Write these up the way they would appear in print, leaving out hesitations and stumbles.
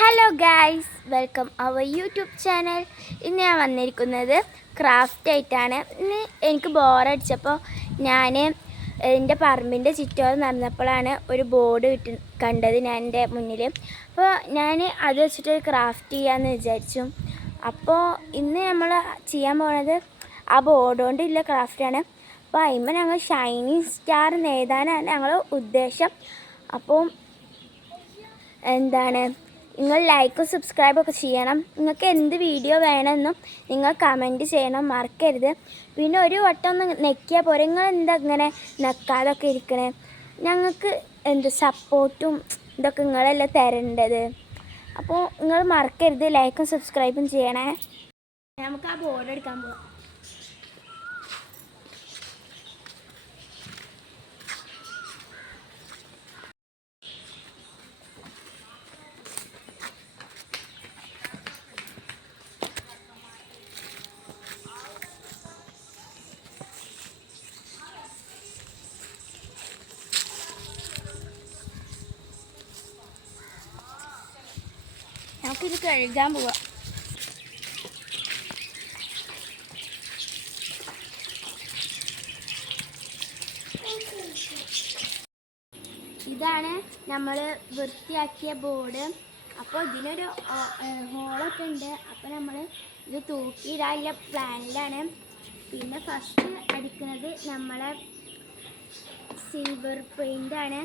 Hello guys, welcome our YouTube channel. ഇന്ന് ഞാൻ വന്നിരിക്കുന്നത് ക്രാഫ്റ്റ് ആയിട്ടാണ്. ഇന്ന് എനിക്ക് ബോറടിച്ചപ്പോൾ ഞാൻ എൻ്റെ പറമ്പിൻ്റെ ചുറ്റോളം നടന്നപ്പോഴാണ് ഒരു ബോർഡ് കണ്ടത് ഞാൻ എൻ്റെ മുന്നിൽ. അപ്പോൾ ഞാൻ അത് വെച്ചിട്ട് ക്രാഫ്റ്റ് ചെയ്യാമെന്ന് വിചാരിച്ചു. അപ്പോൾ ഇന്ന് നമ്മൾ ചെയ്യാൻ പോകുന്നത് ആ ബോർഡ് കൊണ്ടുള്ള ക്രാഫ്റ്റാണ്. അപ്പോൾ അതിന്മേൽ ഞങ്ങൾ ഷൈനിങ് സ്റ്റാർ എഴുതാനാണ് ഞങ്ങളുടെ ഉദ്ദേശം. അപ്പോൾ നിങ്ങൾ ലൈക്കും സബ്സ്ക്രൈബൊക്കെ ചെയ്യണം. നിങ്ങൾക്ക് എന്ത് വീഡിയോ വേണമെന്നും നിങ്ങൾ കമൻറ്റ് ചെയ്യണം, മറക്കരുത്. പിന്നെ ഒരു വട്ടം ഒന്ന് നെക്കിയാൽ പോരെ. നിങ്ങൾ എന്താ ഇങ്ങനെ നെക്കാതൊക്കെ ഇരിക്കണേ? ഞങ്ങൾക്ക് സപ്പോർട്ടും ഇതൊക്കെ നിങ്ങളെല്ലാം തരേണ്ടത്. അപ്പോൾ നിങ്ങൾ മറക്കരുത്, ലൈക്കും സബ്സ്ക്രൈബും ചെയ്യണേ. നമുക്ക് ആ ബോർഡ് എടുക്കാൻ പോവാം. നമുക്കിത് കഴുകാൻ പോവാം. ഇതാണ് നമ്മൾ വൃത്തിയാക്കിയ ബോർഡ്. അപ്പോൾ ഇതിനൊരു ഹോളൊക്കെ ഉണ്ട്. അപ്പോൾ നമ്മൾ ഇത് തൂക്കിയിടാനുള്ള പ്ലാനിലാണ്. പിന്നെ ഫസ്റ്റ് അടിക്കുന്നത് നമ്മളെ സിൽവർ പെയിൻ്റാണ്.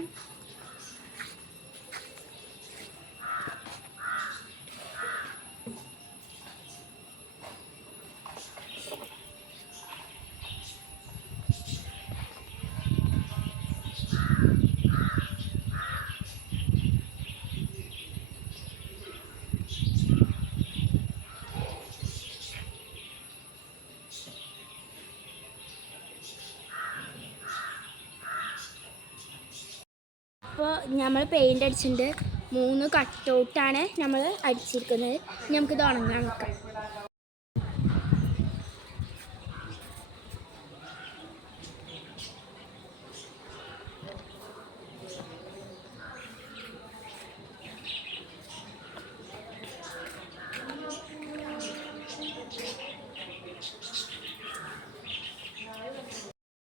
അപ്പോൾ നമ്മൾ പെയിൻ്റ് അടിച്ചിട്ടുണ്ട്. 3 കട്ടൗട്ടാണ് നമ്മൾ അടിച്ചിരിക്കുന്നത്. നമുക്കിത് ഉണങ്ങാൻ വെക്കാം.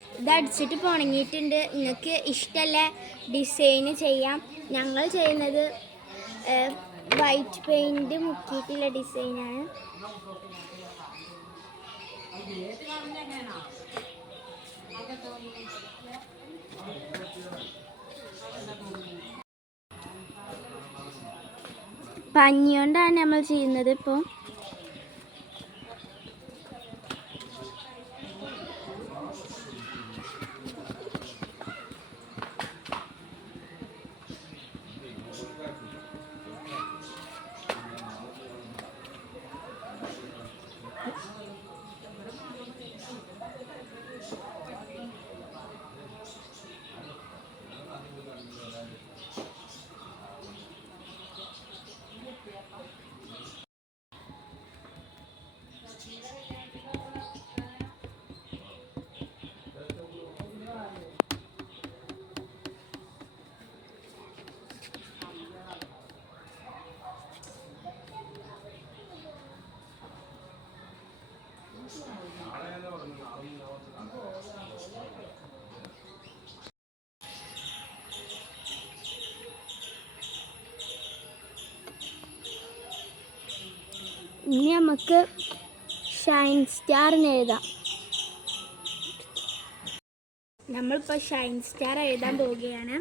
ഇതടിച്ചിട്ട് ഇപ്പോൾ ഉണങ്ങിയിട്ടുണ്ട്. നിങ്ങൾക്ക് ഇഷ്ടമല്ല ഡിസൈന് ചെയ്യാം. ഞങ്ങൾ ചെയ്യുന്നത് വൈറ്റ് പെയിൻറ്റ് മുക്കിയിട്ടുള്ള ഡിസൈനാണ്. പഞ്ഞി കൊണ്ടാണ് നമ്മൾ ചെയ്യുന്നത്. ഇപ്പോൾ ഇനി നമുക്ക് ഷൈൻ സ്റ്റാർ എന്ന് എഴുതാം. നമ്മളിപ്പോൾ ഷൈൻ സ്റ്റാർ എഴുതാൻ പോവുകയാണ്.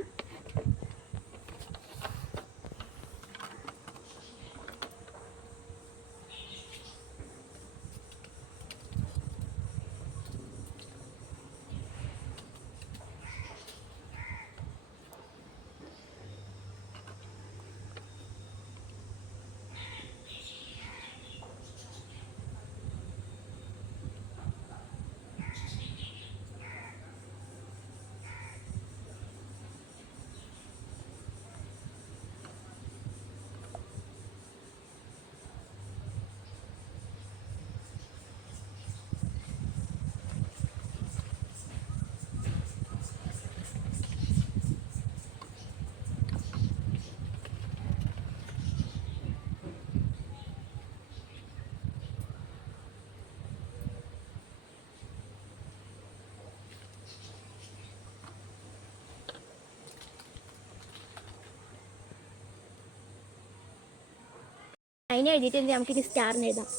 അതിന് എഴുതിയിട്ട് നമുക്കിനി സ്റ്റാറിന് എഴുതാം.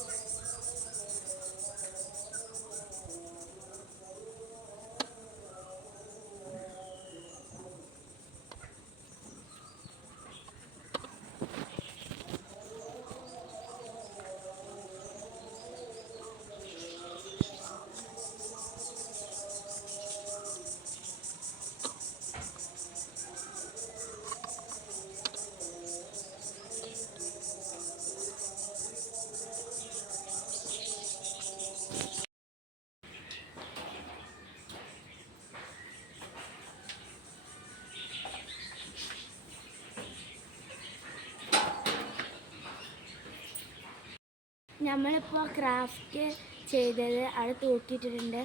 നമ്മളിപ്പോൾ ക്രാഫ്റ്റ് ചെയ്തത് അവിടെ തൂക്കിയിട്ടിട്ടുണ്ട്.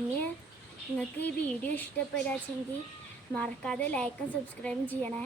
ഇനി നിങ്ങൾക്ക് ഈ വീഡിയോ ഇഷ്ടപ്പെടാച്ചെങ്കിൽ മറക്കാതെ ലൈക്കും സബ്സ്ക്രൈബും ചെയ്യണേ.